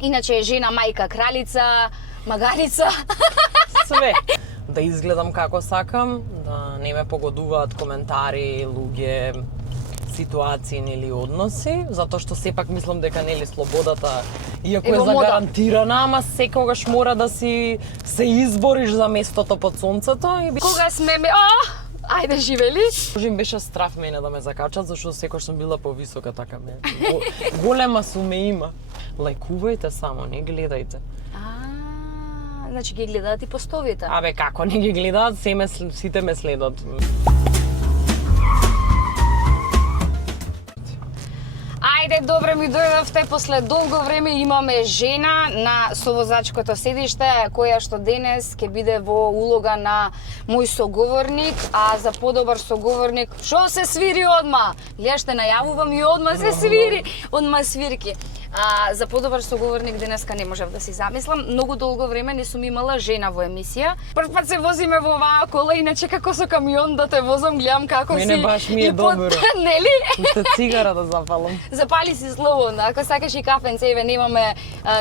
Иначе е жена, мајка, кралица, магарица. Све. Да изгледам како сакам, да не ме погодуваат коментари, луѓе, ситуации или односи, затоа што сепак мислам дека нели слободата, иако е загарантирана, ама секогаш мора да си се избориш за местото под сонцето и Кога сме ајде живели. Може им беше страф мене да ме закачат, зашто секогаш сум била повисока, така ме. Голема суме има. Лајкувајте само, не гледајте. Значи ги гледаат и постовите. Абе како не ги гледаат, сите ме следат. Ајде, добре ми дојдовте, после долго време имаме жена на совозачкото седиште, која што денес ќе биде во улога на мој соговорник, а за подобар соговорник, шо се свири одма? Гледаш, те најавувам и одма се свири, одма свирки. За подобар соговорник денеска не можев да си замислам. Многу долго време не сум имала жена во емисија. Прв пат се возиме во оваа кола, иначе како со камион да те возам, гледам како си. Мене баш ми е добро. Нели? Уште цигара да запалам. Запали си слободно. Ако сакаш и кафенце, еве немаме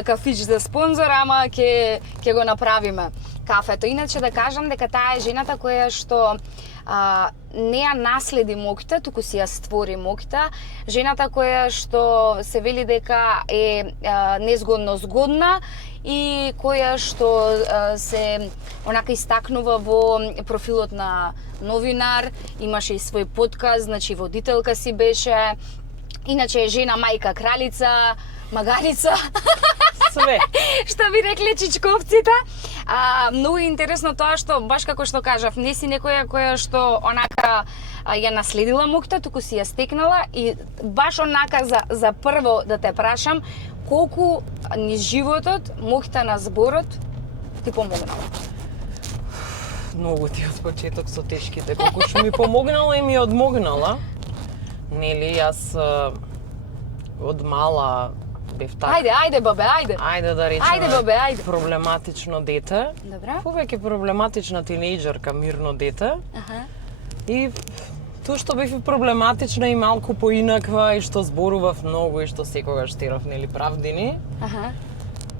кафич за спонзор, ама ќе го направиме кафето. Иначе да кажам дека таа е жената која што не ја наследи моќта, туку си ја створи моќта. Жената која што се вели дека е незгодно згодна и која што се онака истакнува во профилот на новинар, имаше и свој подкаст, значи водителка си беше. Иначе е жена, мајка, кралица, магарица. Све. Што би рекле чичковците. Многу интересно тоа што, баш како што кажав, не си некоја која што онака ја наследила моќта, туку си ја стекнала и баш онака за прво да те прашам, колку низ животот моќта на зборот ти помогнала? Многу ти од почеток со тешките, колку што ми помогнала и ми одмогнала. Нели, јас од мала бев така. Ајде бабе, ајде. Ајде да речеме. Ајде бабе, ајде. Проблематично дете. Добра. Повеќе проблематична тинејџерка, мирно дете. И тоа што бев проблематична и малку поинаква и што зборував многу и што секогаш терав нели правдини.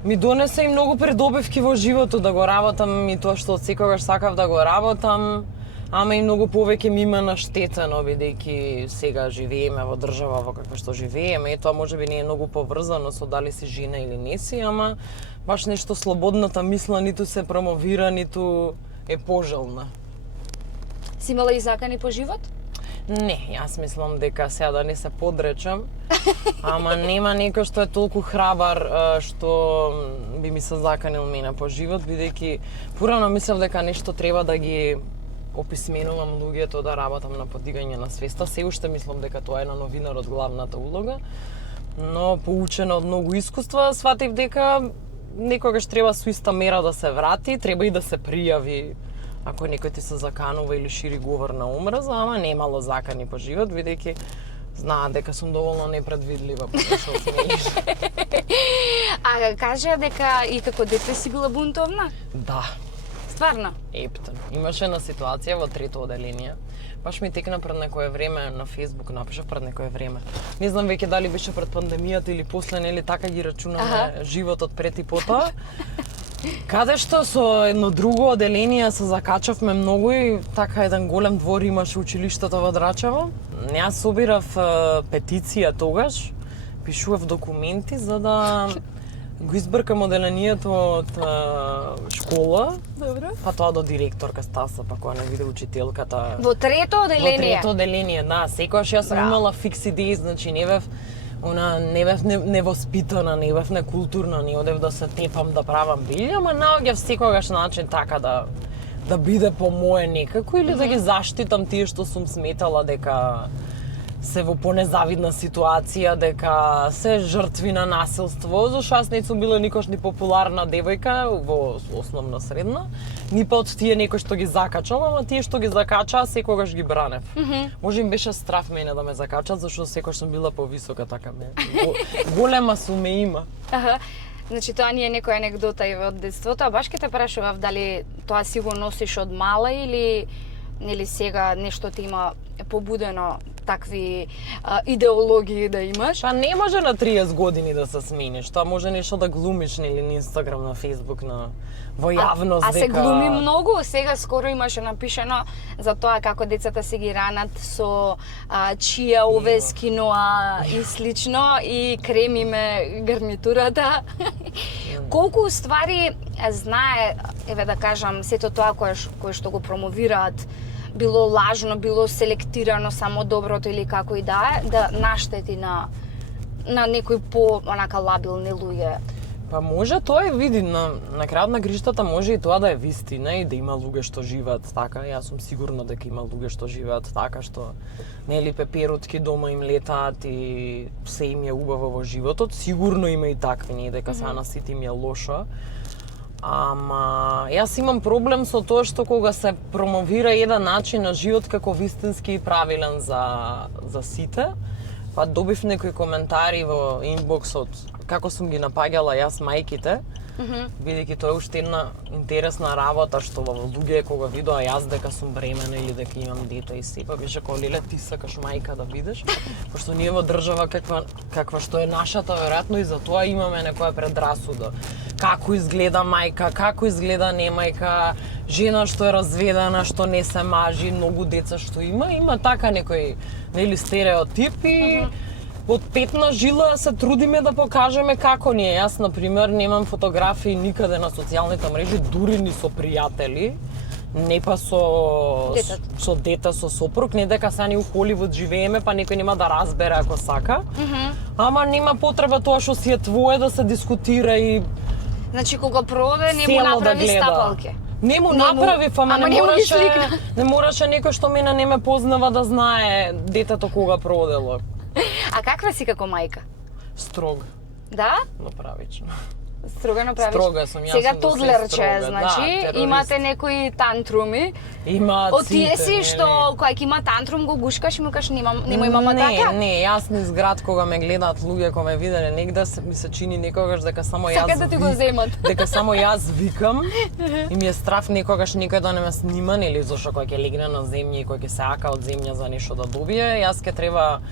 Ми донесе и многу придобивки во животот да го работам и тоа што од секогаш сакав да го работам. Ама и многу повеќе ми има наштетено, бидејќи сега живееме во држава во каква што живееме, и тоа можеби не е многу поврзано со дали си жена или не си, ама баш нешто слободната мисла ниту се промовира, ниту е пожелна. Си имала и закани по живот? Не, јас мислам дека сега да не се подречам, ама нема некој што е толку храбар што би ми се заканил мене по живот, бидејќи порано мислев дека нешто треба да ги описменувам луѓето, да работам на подигање на свеста. Се уште мислам дека тоа е на новинарот главната улога, но поучена од многу искуства, сватив дека некогаш треба со иста мера да се врати, треба и да се пријави ако некој ти се заканува или шири говор на омраза, ама немало закани по живот, бидејќи знаат дека сум доволно непредвидлива по што смееш. Кажа дека и како дете си била бунтовна? Да. Стварно? Ептен. Имаше една ситуација во трето оделение. Баш ми текна пред некое време на Facebook, напишав пред некое време. Не знам веќе дали беше пред пандемијата или после, нели така ги рачунаме животот пред и потоа. Каде што со едно друго оделение се закачавме многу и така еден голем двор имаше училиштето во Драчево. Јас собирав петиција тогаш, пишував документи за да го избркам оделението од школа, добро, па тоа до директорка Стаса, па која не биде учителката. Во трето оделение? Во трето оделение, да. Секогаш јас сум имала фикс идеи, значи не бев невоспитана, не бев некултурна, не одев да се тепам да правам билја, ама наоѓав секогаш начин така да биде по моje некако или да ги заштитам тие што сум сметала дека се во понезавидна ситуација, дека се жртви на насилство, зашто јас не сум била никош ни популарна девојка во основна средна, ни па од тие некој што ги закачал, ама тие што ги закачаа секогаш ги бранев. Може им беше страф мене да ме закачат, зашто секогаш сум била повисока, така ме. Голема суме има. Значи тоа не е некоја анегдота и од детството, а баш ке те прашував дали тоа си го носиш од мала или сега нешто ти има побудено такви идеологии да имаш. Па не може на 30 години да се смениш, тоа може нешто да глумиш нели на Инстаграм, на Фейсбук, во јавност А се глуми многу, сега скоро имаше напишано за тоа како децата се ги ранат со чија овес киноа и слично и кремиме гарнитурата. Колку ствари знае, еве да кажам, сето тоа кое што го промовираат, било лажно, било селектирано само доброто или како и да наштети на некои онака лабилни луѓе. Па може тоа е, види, на крајот на гриштата може и тоа да е вистина и да има луѓе што живеат така. Јас сум сигурна дека има луѓе што живеат така, што нели пеперутки дома им летаат и се им е убаво во животот. Сигурно има и такви, не дека сега на сите им е лошо. Ама јас имам проблем со тоа што кога се промовира еден начин на живот како вистински и правилен за сите, па добив некои коментари во инбоксот како сум ги напаѓала јас мајките, бидејќи тоа е уште една интересна работа што во луѓе кога видоа јас дека сум бремена или дека имам дете и сепа беше како леле ти сакаш мајка да бидеш, пошто ние во држава каква што е нашата веројатно и за тоа имаме некоја предрасуда. Како изгледа мајка, како изгледа немајка, жена што е разведена, што не се мажи, многу деца што има така некој нели стереотип и од петна жила се трудиме да покажеме како ни е. Јас, например, немам фотографии никаде на социјалните мрежи, дури ни со пријатели, не па со дете, со сопруг, не дека са ни у Холивуд живееме, па некој нема да разбере ако сака. Ама нема потреба тоа што си е твое да се дискутира и значи кога проде не му направи стапалки. Не му направи, ама не мораше некој што мене не ме познава да знае детето кога продело. А каква си како мајка? Строг. Да? Направично. Строга направиш. Строга сум, јас сега сум тодлерче, значи, да, имате некои тантруми. Имаат од тие сите, си што кога ќе има тантрум го гушкаш и му кажеш немој мама така? Не, јас низ град кога ме гледаат луѓе кога ме виделе негде ми се чини некогаш дека само јас сакат да ти го земат. Дека само јас викам и ми е страф некогаш никој да не ме снима, нели зашто кога ќе легне на земја и кога ќе се ака од земја за нешто да добие, јас ќе треба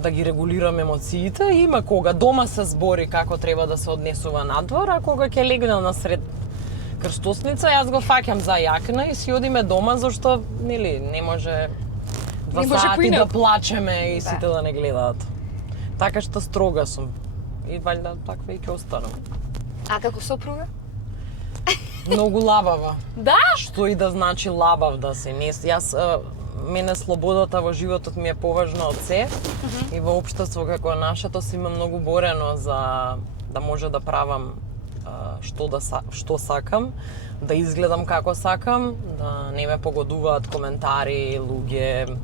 да ги регулирам емоциите, има кога дома се збори како треба да се однесува надвор, а кога ќе легне на сред крстосница, јас го фаќам за јакна и си одиме дома, зашто нели не може 2 сати да плачеме и сите да не гледаат. Така што строга сум. И валјда таква и ќе останам. А како сопруга? Многу лабава. Да? Што и да значи лабав да се. Јас мене слободата во животот ми е поважна од се и во општество како нашето си има многу борено за да може да правам што сакам, да изгледам како сакам, да не ме погодуваат коментари, луѓе,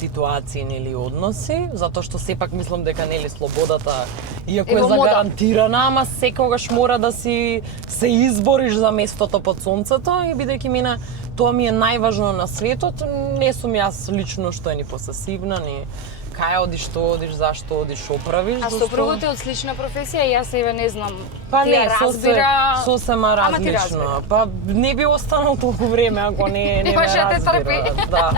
ситуации или односи, затоа што сепак мислам дека нели слободата иако е загарантирана, ама секогаш мора да си се избориш за местото под сонцето и бидејќи мене тоа ми е најважно на светот, не сум јас лично што е ни посесивна, ни кај одиш, што одиш, зашто одиш, што правиш. А сопругот е од слична професија, јас еве не знам. Па ти не, разбира... сосема различно. Па не би останал толку време ако не ме разбира. Да.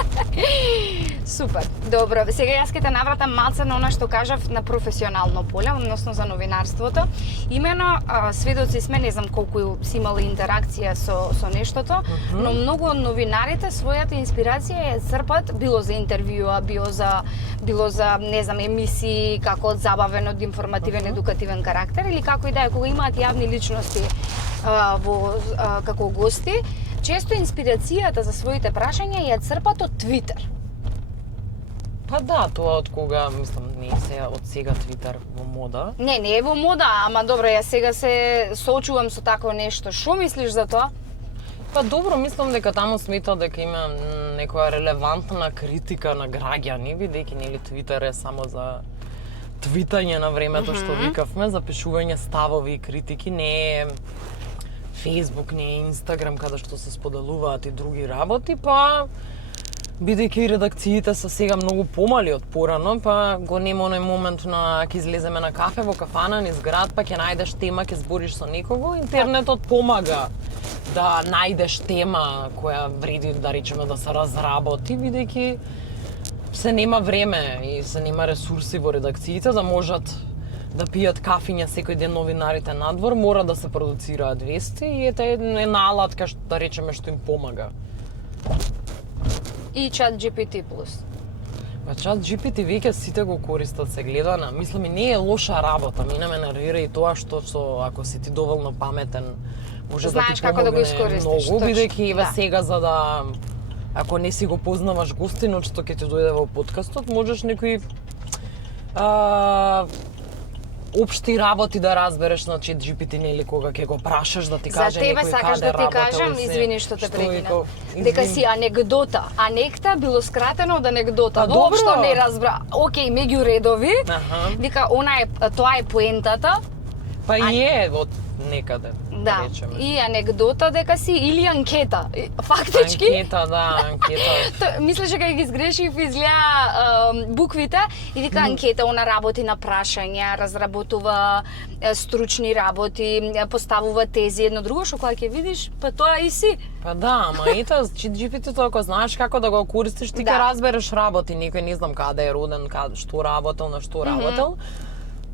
Супер. Добро. Сега јас ќе те навратам малце на она што кажав на професионално поле, односно за новинарството. Имено сведоци сме, не знам колку си имали интеракција со нештото, но многу од новинарите својата инспирација ја црпат било за интервјуа, било за не знам емисии како од забавен, од информативен, едукативен карактер или како и да е кога имаат јавни личности како гости, често инспирацијата за своите прашања ја црпат од Твитер. Па да, тоа од кога, мислам, не се од сега Твитер во мода. Не е во мода, ама добро, јас сега се соочувам со такво нешто. Што мислиш за тоа? Па добро, мислам дека таму сметат дека има некоја релевантна критика на граѓани, бидејќи нели Твитер е само за твитање на времето што викавме, за пишување ставови и критики, не е Facebook, не е Instagram каде што се споделуваат и други работи, па бидејќи редакциите се сега многу помали од порано, па го нема оној момент на ќе излеземе на кафе во кафана низ град, па ќе најдеш тема, ќе збориш со некого, интернетот помага да најдеш тема која вреди да речеме да се разработи, бидејќи се нема време и се нема ресурси во редакциите да можат да пијат кафиња секој ден новинарите надвор, мора да се продуцираат вести и ете една алатка што да речеме што им помага. И чат GPT+. Па чат GPT веќе сите го користат, се гледа на, мислам и не е лоша работа, мене ме нервира и тоа што ако си ти доволно паметен може Знаеш да ти како да го помогне искористиш, многу, точно, бидејќи еве да. сега за да ако не си го познаваш гостинот што ќе ти дојде во подкастот, можеш некои општи работи да разбереш на чат GPT нели кога ќе го прашаш да ти За каже тебе некој сакаш каде да ти работел кажам, и се. извини што те прекинав, Извини. дека си анегдота. Анекта било скратено од анегдота. Па добро. Воопшто не разбра. Океј, меѓу редови, Аха. дека тоа е поентата. Па и е од некаде, Да, речеме. и анегдота дека си или анкета. Фактички, Анкета, да, анкета. мислеше кога ги сгрешив изгледа буквите и вика анкета, она работи на прашања, разработува стручни работи, поставува тези едно друго, што кога ќе видиш, па тоа и си. Па да, ама ето, чат GPT-то ако знаеш како да го користиш, ти ќе Да. разбереш работи, некој не знам каде е роден, каде што работел, на што работел.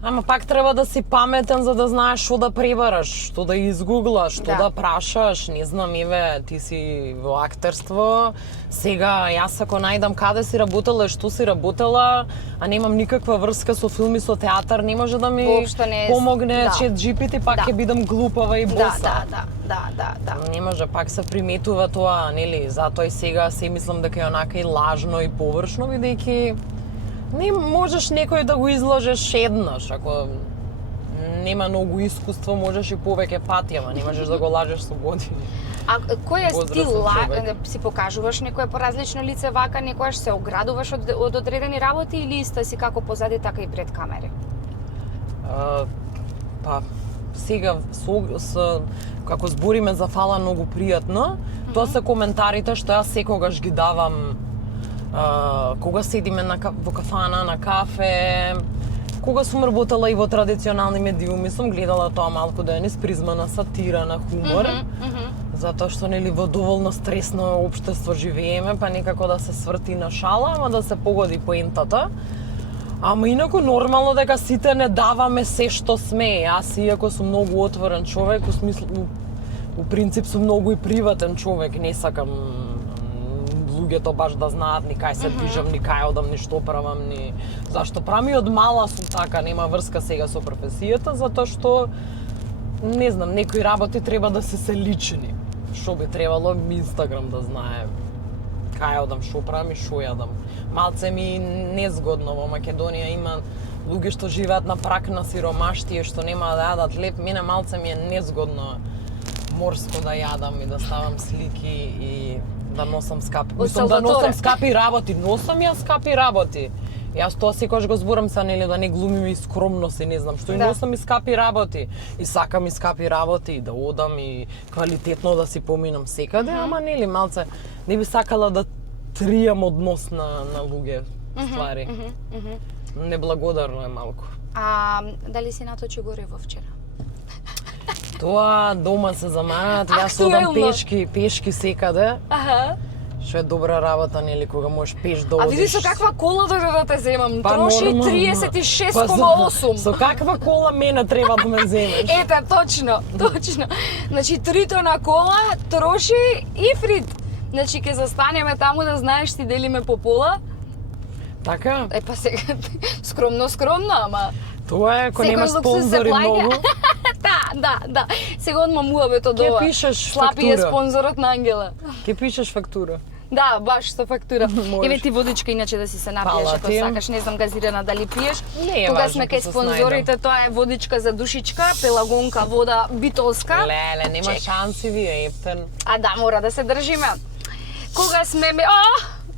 Ама пак треба да си паметен за да знаеш што да пребараш, што да изгуглаш, што Да. да прашаш, не знам, еве, ти си во актерство, сега јас ако најдам каде си работела и што си работела, а немам никаква врска со филм и со театар, не може да ми Воопшто не е- помогне да. чат GPT, пак Да. ќе бидам глупава и боса. Да. Не може, пак се приметува тоа, нели, затоа и сега се мислам дека е онака и лажно и површно, бидејќи не можеш некој да го изложиш еднаш, ако нема многу искуство, можеш и повеќе пати, ама не можеш да го лажеш со години. А кој е Возрастен стил, човек. си покажуваш некое поразлично лице вака, некојаш се оградуваш од одредени работи или исто си како позади, така и пред камери? Па, сега, како збориме за фала многу пријатно, тоа се коментарите што јас секогаш ги давам кога седиме во кафана, на кафе, кога сум работела и во традиционални медиуми, сум гледала тоа малку да е низ призма на сатира, на хумор, затоа што нели во доволно стресно општество живееме, па некако да се сврти на шала, ама да се погоди поентата. Ама инаку нормално дека сите не даваме се што сме. Јас иако сум многу отворен човек, у смислу у принцип сум многу и приватен човек, не сакам луѓето баш да знаат ни кај се движам, ни кај одам, ни што правам, ни зашто правам. И од мала сум така, нема врска сега со професијата, затоа што не знам, некои работи треба да се лични. Што би требало Инстаграм да знае кај одам, што правам и што јадам. Малце ми незгодно во Македонија има луѓе што живеат на прак на сиромаштие, што нема да јадат леп. Мене малце ми е незгодно морско да јадам и да ставам слики и да носам скапи. Мислам да носам скапи работи, носам ја скапи работи. Јас тоа секогаш го зборам са, нели, да не глумим и скромност и не знам што, и носам и скапи работи. И сакам и скапи работи, и да одам и квалитетно да си поминам секаде, ама нели малце не би сакала да тријам однос на луѓе ствари. Неблагодарно е малку. А дали си наточи горево вчера? Тоа дома се замајат, јас одам пешки секаде. Аха. Што е добра работа, нели, кога можеш пеш да одиш. А види со каква кола да те земам, Па, троши нормално. 36,8. Со каква кола мене треба да ме земеш? Ете, точно. Значи 3 тона кола, троши и фрит. Значи ќе застанеме таму да знаеш си делиме по пола. Така? Па сега скромно, ама Тоа е, ако секој нема луксус се спонзори плаќа. многу. Да. Сега одма муабето до Ќе пишеш Слапи е фактура. спонзорот на Ангела. Ќе пишеш фактура. Да, баш со фактура. Можеш. Еве ти водичка иначе да си се напиеш Фала ако ти. сакаш, не знам газирана дали пиеш. Не е Кога важно, сме кај ќе се спонзорите, тоа е водичка за душичка, пелагонка, вода битолска. Леле, нема Чек. шанси вие, Ептен. А да, мора да се држиме. Кога сме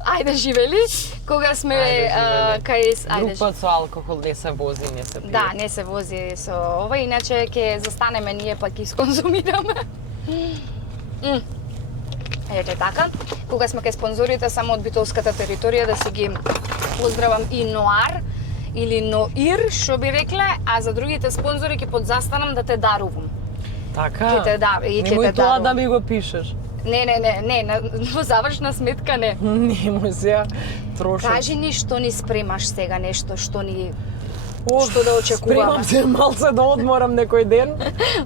ајде живели, кога сме кај Друг пат со алкохол не се вози, не се пие. Да, не се вози со ова, иначе ќе застанеме ние пак и сконзумираме. Ете така, кога сме кај спонзорите само од битолската територија, да си ги поздравам и Ноар или Ноир, што би рекле, а за другите спонзори ќе подзастанам да те дарувам. Така? Ќе те да, и ќе Немој те тоа дарувам. да ми го пишеш. Не, во завршна сметка не. Немој сега. трошат. Кажи ни што ни спремаш сега, нешто што ни Оф, што да очекуваме. Спремам се малце да одморам некој ден,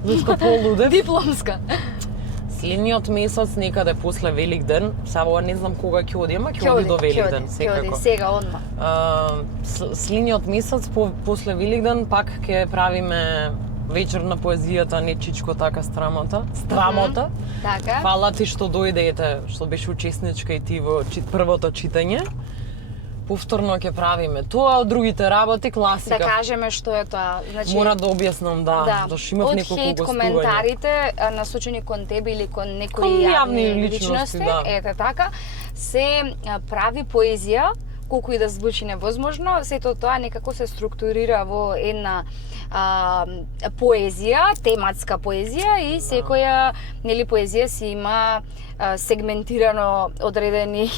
зашто полудев. Дипломска. Следниот месец некаде после Великден, сега не знам кога ќе оди, ама ќе оди до Великден секако. Сега одма. Следниот месец после Великден пак ќе правиме вечер на поезијата, не Чичко така страмота. Така. Фала ти што дојдете, што беше учесничка и ти во првото читање. Повторно ќе правиме тоа, од другите работи класика. Да кажеме што е тоа. Значи, Мора да објаснам, зашто имав неколку од хейт гостувања. коментарите насочени кон тебе или кон некои Кон јавни јавни личности, да. ете така, се прави поезија, колку и да звучи невозможно, сето тоа некако се структурира во една поезија, тематска поезија и секоја поезија си има сегментирано одредени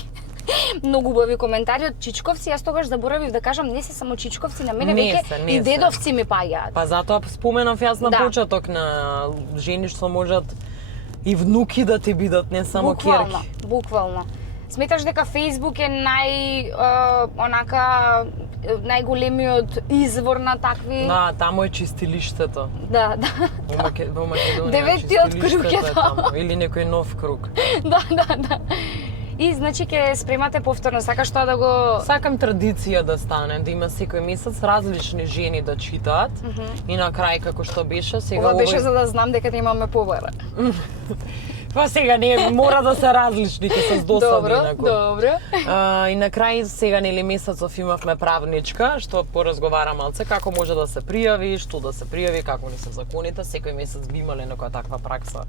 многу убави коментари од чичковци. Јас тогаш заборавив да кажам, не се само чичковци, на мене веќе и дедовци ми паѓаат. Па затоа споменав јас на почеток на жени што можат и внуки да ти бидат, не само керки. Буквално. Сметаш дека Facebook е најголемиот извор на такви... Да, таму е чистилиштето. Да. Во Македонија. Деветиот круг е таму. Или некој нов круг. Да. И значи ќе спремате повторно, сакаш тоа да го... Сакам традиција да стане, да има секој месец различни жени да читаат. И на крај како што беше, сега Ова беше за да знам дека не имаме побара. Па сега не мора да се различни, ќе се здосади инаку. Добро. И на крај сега месецов имавме правничка, што поразговара малце како може да се пријави, што да се пријави, како не се законите, секој месец би имале некоја таква пракса.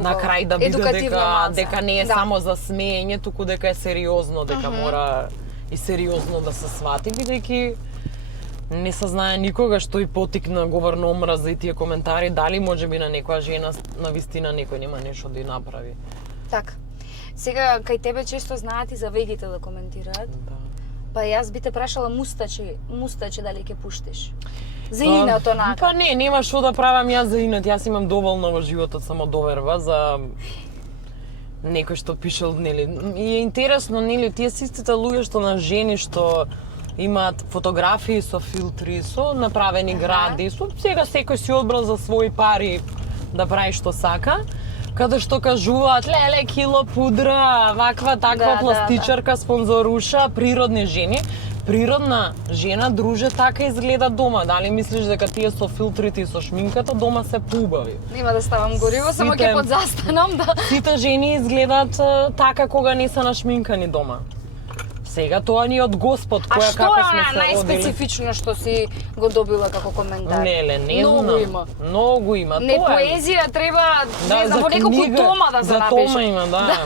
На крај да биде дека не е само за смеење, туку дека е сериозно, дека мора и сериозно да се свати, бидејќи не се знае никога што и потикна говор на омраза и тие коментари, дали можеби на некоја жена на вистина некој нема нешто да ја направи. Така. Сега кај тебе често знаат и за вегите да коментираат. Да. Па јас би те прашала мустачи дали ќе пуштиш. За инат онака. Па не, нема што да правам јас за инат. Јас имам доволно во животот само доверба за некој што пишел, нели. И е интересно, нели, тие се истите луѓе што на жени што имаат фотографии со филтри, со направени гради, со сега секој си одбрал за своји пари да прави што сака, каде што кажуваат леле кило пудра, ваква таква пластичарка спонзоруша природни жени. Природна жена друже така изгледа дома. Дали мислиш дека тие со филтрите и со шминката дома се поубави? Нема да ставам гориво, само ќе подзастанам да. Сите жени изгледаат така кога не се нашминкани дома. Сега тоа ни од Господ, која како сме се родили. А што е најспецифично што си го добила како коментар? Не знам. Многу има. Не поезија треба, не знам, во неколку тома да се напише. За тома има, да.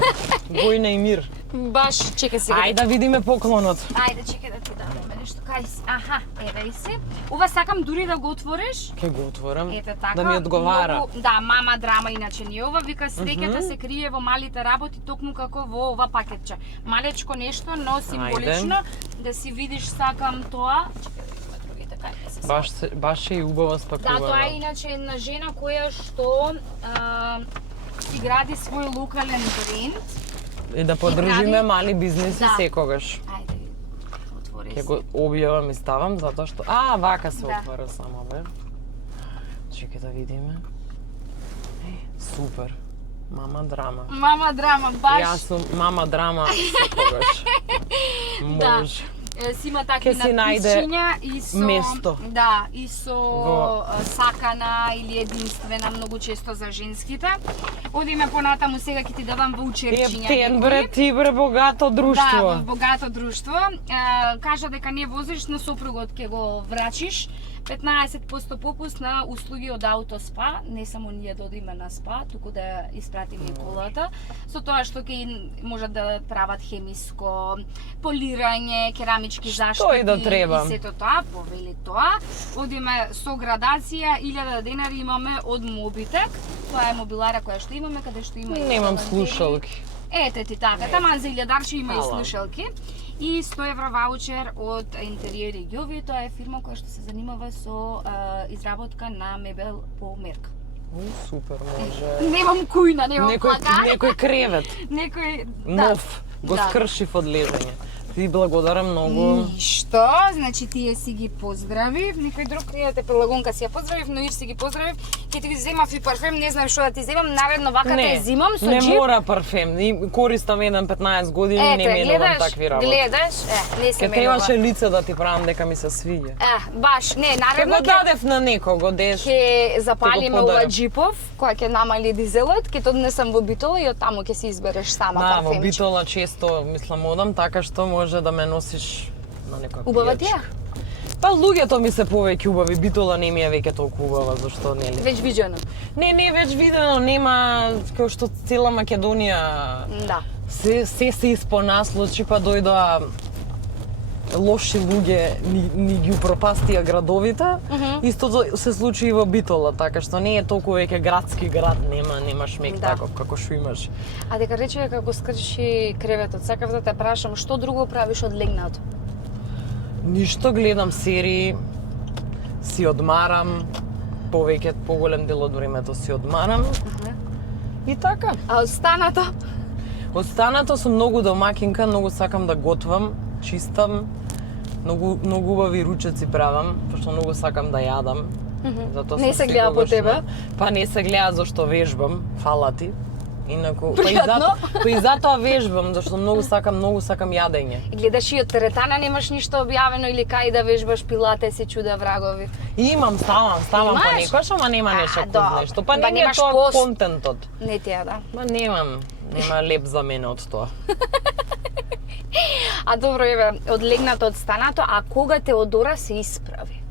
Војна и мир. Баш, чекај сега. Ајде да видиме поклонот. Ајде, чекај да ти дадеме нешто. Кај си? Аха, еве се. Ова сакам дури да го отвориш. Ќе го отворам. Ете така. Да ми одговара. Да, мама драма иначе не ова, вика среќата се крие во малите работи, токму како во ова пакетче. Малечко нешто, но символично да си видиш сакам тоа. Чекај да видиме другите кај се. Баш е и убава спакувана. Да, тоа е иначе една жена која што си гради свој локален бренд. И да поддржиме мали бизнеси секогаш. Ајде, отвори се. Ќе го објавам и ставам, затоа што... вака се отвора само, бе. Чекај да видиме. Супер. Мама драма. Мама драма, баш. Јас сум мама драма секогаш. Може. Си има такви надписчиња и со место. Да, и со сакана или единствена многу често за женските. Одиме понатаму, сега ќе ти давам ваучерчиња. Ти бре богато друштво. Да, богато друштво. Кажа дека не возиш, на сопругот ќе го врачиш. 15% попуст на услуги од Аутоспа, не само ние да одиме на спа, туку да испратиме и колата, со тоа што ќе можат да прават хемиско полирање, керамички заштити. Што и да треба. И сето тоа, повели тоа. Одиме со градација, 1000 денари имаме од Мобитек. Тоа е мобилара која што имаме, каде што има и... Немам слушалки. Ете ти така, таман за 1000 има и слушалки. И 100 евро ваучер од Интериери Ѓови, тоа е фирма која што се занимава со изработка на мебел по мерка. Супер, може. Немам кујна, немам плага. Некој кревет. Некој нов го скршив од лезење. ти благодарам многу. Ништо, значи тие си ги поздравив, никој друг ја те прилагонка си ја поздравив, но Ир си ги поздравив, ќе ти ги земав и парфем, не знам што да ти земам, наредно вака те зимам со не джип. мора парфем, користам еден 15 години, не менувам такви работи. Гледаш, не се Ке менува. требаше лице да ти правам дека ми се свиѓа. Баш, не, Ке наредно го дадев на некого, деш. ќе запалиме подарам. ова джипов, која ќе намали дизелот, ќе те однесам во Битола и од таму ќе си избереш сама Да, во парфемче. Битола често, мислам, одам, така што може да ме носиш на некоја Убава ти е? Па луѓето ми се повеќе убави, Битола не ми е веќе толку убава, зашто нели? Веќе видено. Не, веќе видено, нема како што цела Македонија Да. се испонаслучи, па дојдоа лоши луѓе ни ги упропастија градовите. Истото се случи и во Битола, така што не е толку веќе градски град, нема шмек Да. таков како што имаш. А дека рече како скрши креветот, сакав да те прашам што друго правиш од легнато? Ништо, гледам серии, си одмарам, поголем дел од времето си одмарам. И така. А останато? Останато сум многу домакинка, многу сакам да готвам, чистам, многу убави ручеци правам, пошто многу сакам да јадам. Затоа Не сум се гледа по секогаш тебе? Па не се гледа зашто вежбам, фала ти. Инаку, Пријатно. па и затоа вежбам, зашто многу сакам јадење. И гледаш и од теретана немаш ништо објавено или кај да вежбаш пилатес и чуда врагови? И имам, ставам Имаш? понекогаш, ама нема нешто добро. нешто. Па Па не ми е немаш тоа пост. контентот. Не ти ја да. Ма нема леп за мене од тоа. А добро еве, од легнато од станато, а кога Теодора се исправи?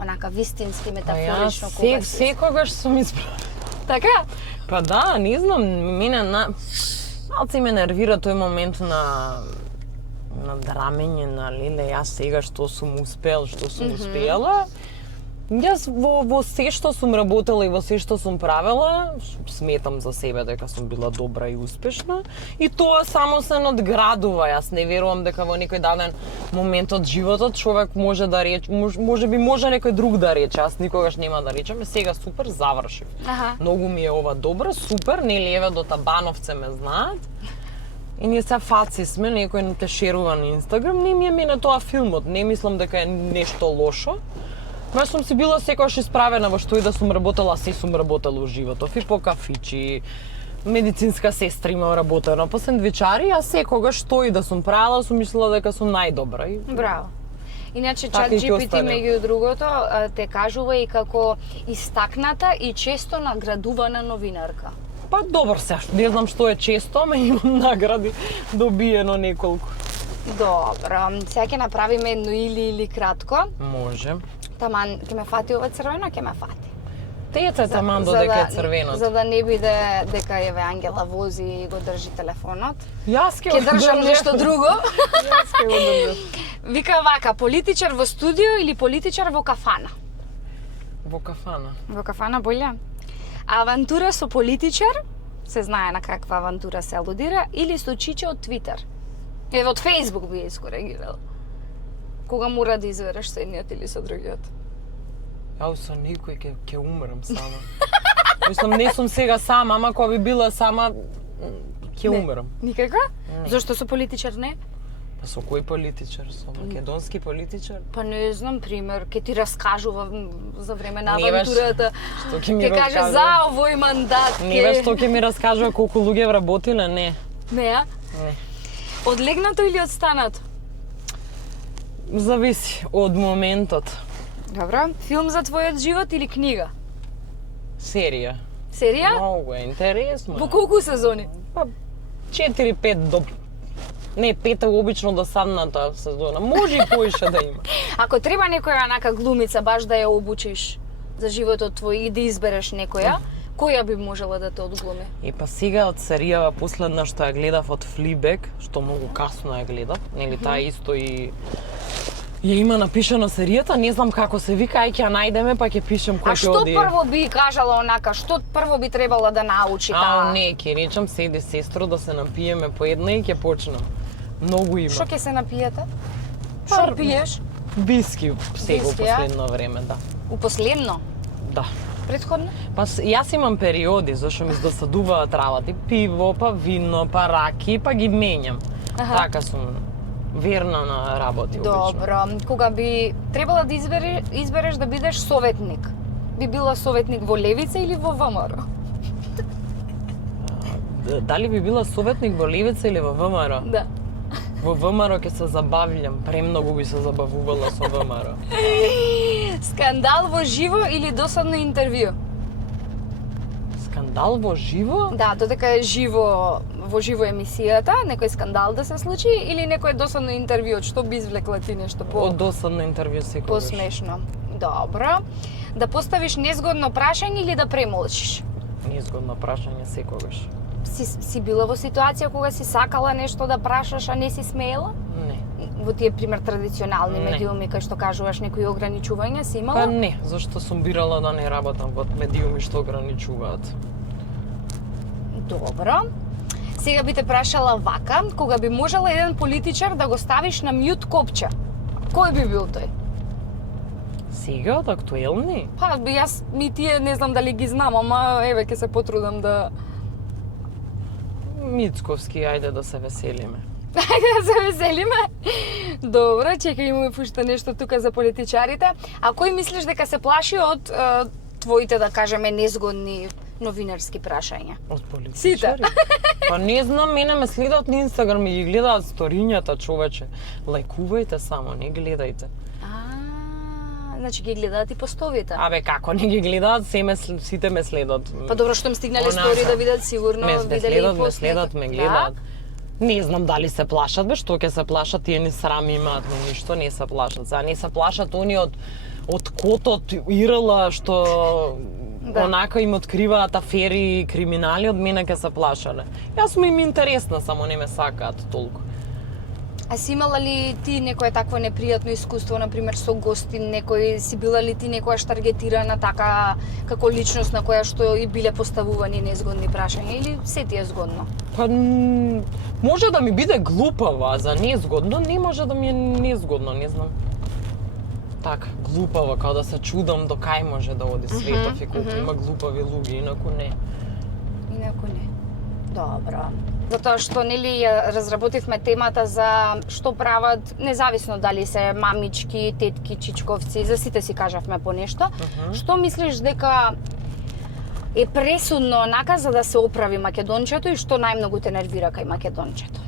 Онака вистински Па метафорично јас кога се секогаш сум исправен. Така? Па да, не знам, мене малце ме нервира тој момент на драмење, на леле, јас сега што сум успел, што сум успеала. Јас во се што сум работела и во се што сум правела, сметам за себе дека сум била добра и успешна. И тоа само се надградува. Јас не верувам дека во некој даден момент од животот човек може да рече, може некој друг да рече, јас никогаш нема да речем, сега супер завршив. Аха. Многу ми е ова добро, супер, нели еве до Табановце ме знаат. И ние се фаци сме, некој те шерува на Инстаграм, не ми е мене тоа филмот, не мислам дека е нешто лошо. Ма сум си била секогаш исправена во што и да сум работела, се сум работела во животов, и по кафичи, медицинска сестра имам работено, по сендвичари, а секогаш што и да сум правила, сум мислела дека сум најдобра. И Браво. Иначе Така чат и ќе GPT остане. меѓу другото те кажува и како истакната и често наградувана новинарка. па добар се, не знам што е често, ама имам награди добиено неколку. Добро, сега ќе направиме едно или кратко. Може. Таман, ќе ме фати ова црвено, ќе ме фати. Тејата таман додека е црвенот. За да не биде дека еве Ангела вози и го држи телефонот. Јас Ќе држам нешто друго. Јас ќе го држам. Вика вака, политичар во студио или политичар во кафана? Во кафана. Во кафана боле. Авантура со политичар, се знае на каква авантура се алудира, или со чиче од Твитер. Еве од Фејсбук би ја искоригирал. Кога мора да избереш со едниот или со другиот? Јас со никој ќе умрам сама. Мислам, не сум сега сама, ама кога би била сама, ќе Не. умрам. Никако? Зошто со политичар не? Па со кој политичар? Со македонски политичар? Па не знам, пример, ќе ти раскажува за време на Не баш, авантурата. што ќе ми Ќе каже раскажува? за овој мандат. Не бе, што ќе ми раскажува колку луѓе вработиле? Не. Не, а? Не. Од легнато или од станато? Зависи од моментот. Добро. Филм за твојот живот или книга? Серија. Серија? Многу е интересно. По колку сезони? Па 4-5 до не, 5 обично до садната сезона. Може и поише да има. Ако треба некоја онака глумица баш да ја обучиш за животот твој и да избереш некоја, која би можела да те одглуми? И па сега од серијава последна што ја гледав од Флибек, што многу касно ја гледав, нели таа исто и ја има напишано серијата, не знам како се вика, ај ќе ја најдеме па ќе пишем кој А ќе што оди. прво би кажала онака, што прво би требала да научи таа? Не, ќе речам седи сестро да се напиеме по една и ќе почнам. Многу има. Што ќе се напиете? Што пиеш? Виски сега Виски, а? последно време, да. У последно? Да. Предходно? Па јас имам периоди зашто ми досадуваат работи, пиво, па вино, па раки, па ги менјам. Аха. Така сум верна на работи обично. Добро, кога би требала да избереш да бидеш советник, би била советник во Левица или во ВМРО? Дали би била советник во Левица или во ВМРО? Да. Во ВМРО ќе се забавлям, премногу би се забавувала со ВМРО. Скандал во живо или досадно интервју? Скандал во живо? Да, додека е живо во живо емисијата, некој скандал да се случи или некој досадно интервју, од што би извлекла ти нешто Од досадно интервју секогаш. посмешно? Добро. Да поставиш незгодно прашање или да премолчиш? Незгодно прашање секогаш. Си била во ситуација кога си сакала нешто да прашаш, а не си смеела? Не. Во тие, пример, традиционални Не. медиуми, кај што кажуваш некои ограничувања, си Па имала? не, зашто сум бирала да не работам во медиуми што ограничуваат. Добро. Сега би те прашала вака, кога би можела еден политичар да го ставиш на мјут копче, кој би бил тој? Сега од актуелни? Па, јас ми тие не знам дали ги знам, ама еве ќе се потрудам да Мицковски, ајде да се веселиме. Ајде да се веселиме. Добро, чекај му пушта нешто тука за политичарите. А кој мислиш дека се плаши од твоите, да кажеме, незгодни новинарски прашања? Од политичари? Сите. Па не знам, мене ме следат на Инстаграм и ги гледаат сторињата, човече. Лајкувајте само, не гледајте. Значи ги гледаат и постовите. Абе, како не ги гледаат, сите ме следат. Па добро, што им стигнале Онака. стори да видат, сигурно Ме виделе следат, и ме пост. следат, ме гледаат. Не знам дали се плашат, бе, што ќе се плашат, тие ни срам имаат, но ништо не се плашат. Сега не се плашат они од котот Ирала што Да. онака им откриваат афери и криминали, од мене ќе се плашале. Јас сум им интересна, само не ме сакаат толку. А си имала ли ти некое такво непријатно искуство, например, со гости, некој, си била ли ти некојаш таргетирана така, како личност на која што и биле поставувани незгодни прашања, или се ти е згодно? Па може да ми биде глупава, за незгодно, не може да ми е незгодно, не знам. Така, глупава, као да се чудам до кај може да оди светов и колку има глупави луѓе, инаку не. Инаку не. Добро. Затоа што нели ја разработивме темата за што прават, независно дали се мамички, тетки, чичковци, за сите си кажавме по нешто. Што мислиш дека е пресудно онака за да се оправи македончето и што најмногу те нервира кај македончето?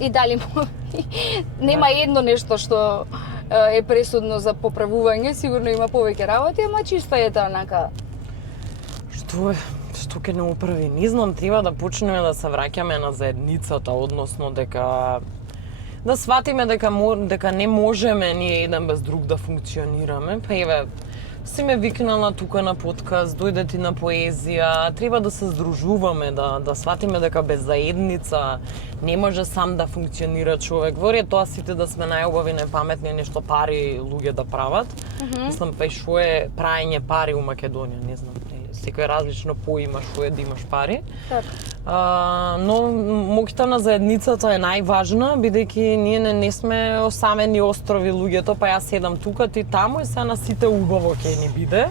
И дали нема едно нешто што е пресудно за поправување, сигурно има повеќе работи, ама чисто е тоа онака. Што ќе не оправи? Не знам, треба да почнеме да се враќаме на заедницата, односно дека да сватиме дека не можеме ние еден без друг да функционираме. Па еве, си ме викнала тука на подкаст, дојде ти на поезија, треба да се здружуваме, да сватиме дека без заедница не може сам да функционира човек. Ворје тоа сите да сме најубави, најпаметни, нешто пари луѓе да прават. Мислам, па и шо е праење пари у Македонија, не знам. Секој различно поима што е да имаш пари. Но моќта на заедницата е најважна, бидејќи ние не сме осамени острови луѓето, па јас седам тука, ти таму и се на сите убаво ќе ни биде.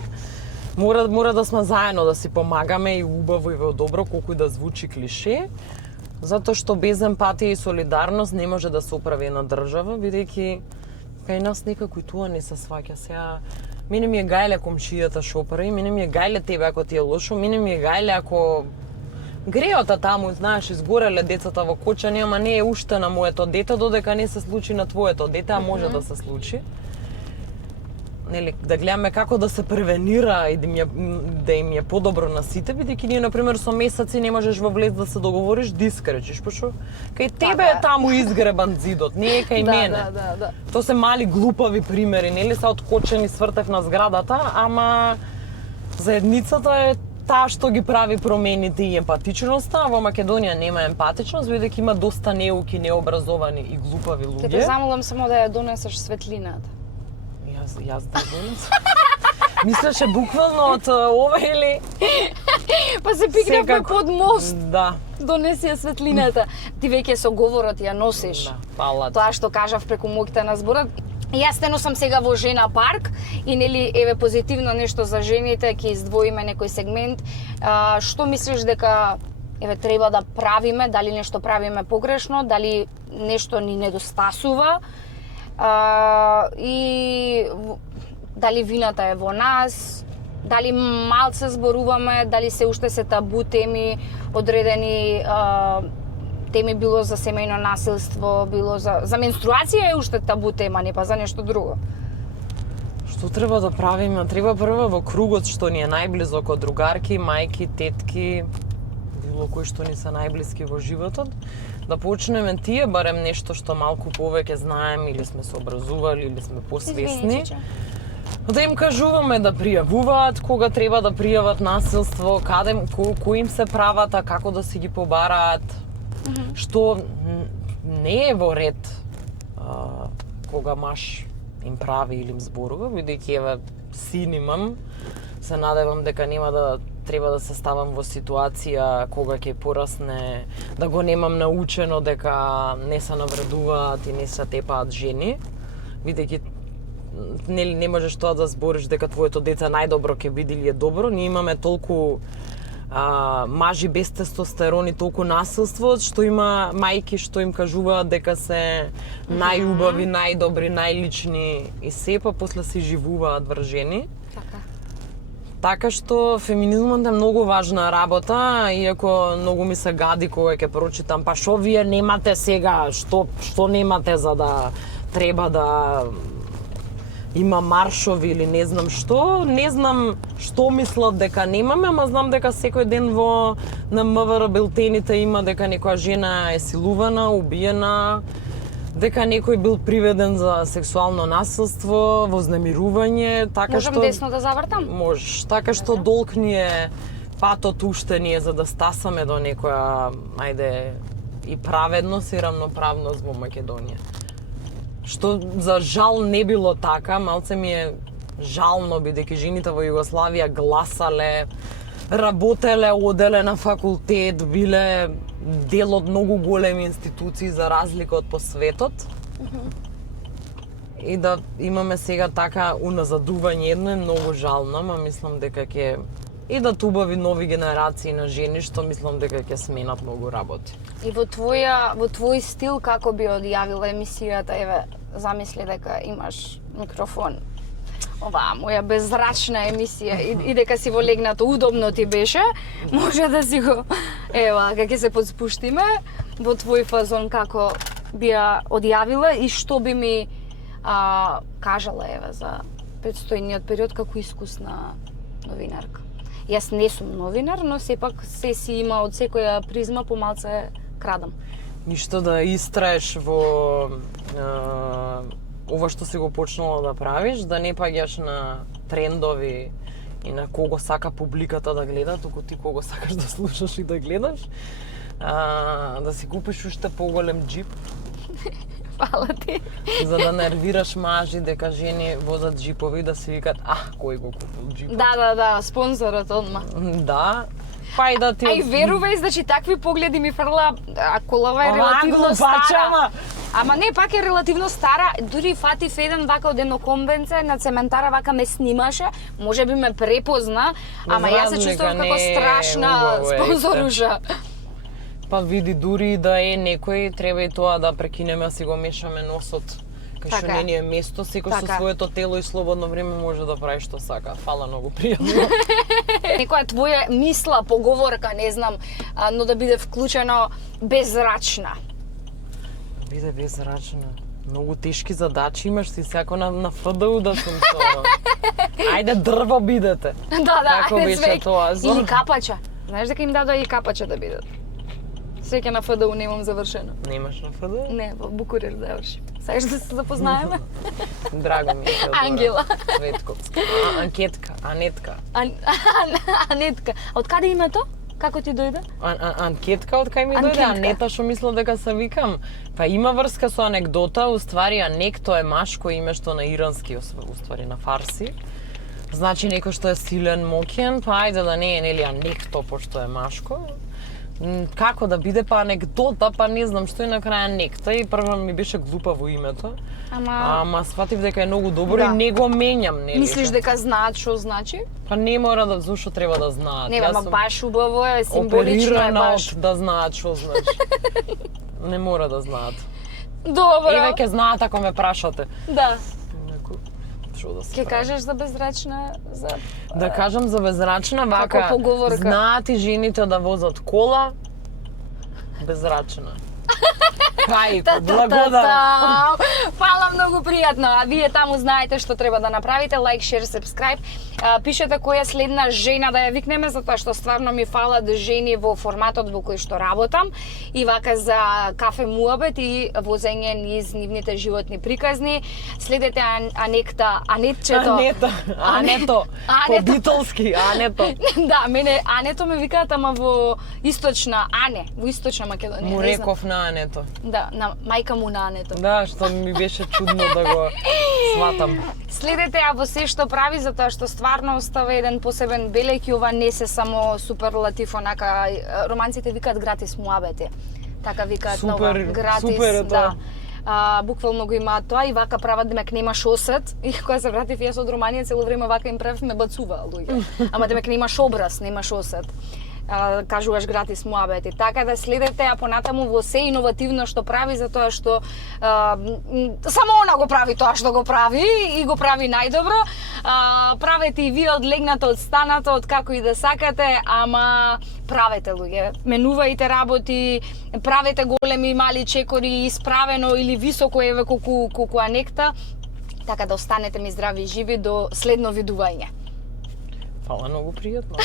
Мора да сме заедно, да си помагаме и убаво и во добро, колку и да звучи клише. Затоа што без емпатија и солидарност не може да се оправи една држава, бидејќи кај нас некако и тоа не се сваќа. Сега мене ми е гајле комшијата што прави, мене ми е гајле тебе ако ти е лошо, мене ми е гајле ако греота таму, знаеш, изгореле децата во кочани, ама не е уште на моето дете, додека не се случи на твоето дете, а може да се случи. Нели, да гледаме како да се превенира и да им е подобро на сите, бидејќи ние, например, со месеци не можеш во влез да се договориш, дискречиш, пошто кај тебе е таму изгребан зидот, не е кај мене. Да. Тоа се мали глупави примери, нели се откочени свртев на зградата, ама заедницата е таа што ги прави промените и емпатичноста, а во Македонија нема емпатичност, бидејќи има доста неуки, необразовани и глупави луѓе. Ќе те замолам само да ја донесеш светлината. Јас да донесам. Мислеше буквално од ова или... Па се пикнавме под мост. Да. Донеси ја светлината. Ти веќе со говорот ја носиш. Да, фала. Тоа што кажав преку моќта на зборот. Јас стено сам сега во Жена парк и нели еве позитивно нешто за жените, ќе издвоиме некој сегмент. Што мислиш дека еве треба да правиме, дали нешто правиме погрешно, дали нешто ни недостасува. И дали вината е во нас, дали малце зборуваме, дали се уште се табу теми, одредени теми, било за семејно насилство, било за менструација е уште табу тема, не па за нешто друго. Што треба да правиме? Треба прво во кругот што ни е најблизок, од другарки, мајки, тетки, било кои што ни се најблиски во животот, да почнеме тие барем нешто што малку повеќе знаеме или сме се образували или сме посвесни. Да им кажуваме да пријавуваат кога треба да пријават насилство, каде кои им се правата, како да си ги побараат. Што не е во ред кога маж им прави или им зборува, бидејќи еве син имам, се надевам дека нема да треба да се ставам во ситуација кога ќе порасне, да го немам научено дека не се навредуваат и не се тепаат жени, бидејќи не можеш тоа да збориш дека твоето дете најдобро ќе биде или е добро. Ние имаме толку мажи без тестостерон и толку насилство, што има мајки што им кажуваат дека се најубави, најдобри, најлични и сепа после се живуваат вржени. Така што феминизмот е многу важна работа, иако многу ми се гади кога ќе прочитам, па што вие немате сега, што немате за да треба да има маршови или не знам што. Не знам што мислат дека немаме, ама знам дека секој ден на МВР билтените има дека некоја жена е силувана, убиена, дека некој бил приведен за сексуално насилство, вознемирување, така Можам што десно да завртам? Можеш, така што долг ни е, патот уште ни е за да стасаме до некоја, ајде, и праведност и рамноправност во Македонија. Што за жал не било така, малце ми е жално бидејќи жените во Југославија гласале, работеле, оделе на факултет, биле дел од многу големи институции за разлика од по светот. И да имаме сега така уназадување, едно е многу жално, ама мислам дека ќе и да убави нови генерации на жени, што мислам дека ќе сменат многу работи. И во твој стил како би одјавила емисијата, еве, замисли дека имаш микрофон. Оваа моја беззрачна емисија и дека си во легнато удобно ти беше, може да си го ева, кога ќе се подспуштиме во твој фазон како би ја одјавила и што би ми кажала еве за предстојниот период како искусна новинарка. Јас не сум новинар, но сепак се си има од секоја призма помалце крадам. Ништо да истраеш во ова што си го почнала да правиш, да не паѓаш на трендови и на кого сака публиката да гледа, туку ти кого сакаш да слушаш и да гледаш. Да си купиш уште поголем джип. Фала ти. За да нервираш мажи дека жени возат джипови да си викат, кој го купил джипот? Да, спонзорот одма. Да. Па и да ти... Ај, верувај, значи такви погледи ми фрла, а колава е релативно стара. Ама не, пак е релативно стара. Дури фатив еден вака од едно конвенце на цементара вака ме снимаше, може би ме препозна, ама јас се чувствувам како страшна спонзоруша. Па види, дури да е некој, треба и тоа да прекинеме, а си го мешаме носот. Кај што не ни е место, секој со своето тело и слободно време може да прави што сака. Фала, многу пријатно. Некоја твоја мисла, поговорка, не знам, но да биде вклучено беззрачна. Биде беззрачна. Многу тешки задачи имаш, си сако на ФДУ да сум со... Ајде дрво бидете. Да, како беше тоа? Или капача. Знаеш дека им дадоа и капача да бидат. Сеќа на ФДУ немам завршено. Немаш на ФДУ? Не, во Букурир заврши. Саеш да се запознаеме? Драго ми е. Ангела. Светковска. Анетка. Анетка. Од каде името? Како ти дојде? Анкетка од кај ми дојде, Анета што мислам дека се викам. Па има врска со анекдота, уствари Анек тоа е машко име што на ирански, уствари на фарси. Значи некој што е силен, моќен, па ајде да не е нели Анекто пошто е машко. Како да биде па анекдота, па не знам што и на крај Анекта и прво ми беше глупаво името. Ама сватив дека е многу добро Да. и не го менјам, нели? Мислиш дека знаат што значи? Па не мора да, зошто треба да знаат. Не, Јас ама сум баш убаво е, символично е оперирана баш. од да знаат што значи. Не мора да знаат. Добро. Еве ќе знаат ако ме прашате. Да. Неко, што да се Ке прави? кажеш за безрачна, за Да кажам за безрачна, вака поговорка? знаат и жените да возат кола, безрачна. Кајко, благодарам. Фала, многу пријатно. А вие таму знаете што треба да направите. Лайк, шер, сабскрајб. Пишете која следна жена да ја викнеме, затоа што стварно ми фалат жени во форматот во кој што работам. И вака за кафе муабет и возење низ нивните животни приказни. Следете Анетчето. Ането. По Ането. битолски, Ането. Да, мене Ането ме викаат, ама во источна во источна Македонија. Му не знам. реков на Ането. Да, на мајка му на Ането. Да, што ми беше чудно да го сватам. Следете ја во се што прави, затоа што стварно остава еден посебен белег и ова не се само суперлатив, онака романците викаат гратис муабети. Така викаат на ова. Супер, Гратис, супер е да. тоа. Буквално го имаат тоа и вака прават демек немаш осет. И кога се вратив јас од Романија цело време вака им правев ме бацува луѓе. Ама демек немаш образ, немаш осет. Кажуваш гратис муабети. Така да следете ја понатаму во се иновативно што прави, затоа што само она го прави тоа што го прави и го прави најдобро. Правете и вие од легнато, од станато, од како и да сакате, ама правете луѓе. Менувајте работи, правете големи и мали чекори, исправено или високо еве колку Анекта. Така да останете ми здрави и живи до следно видување. Фала, многу пријатно.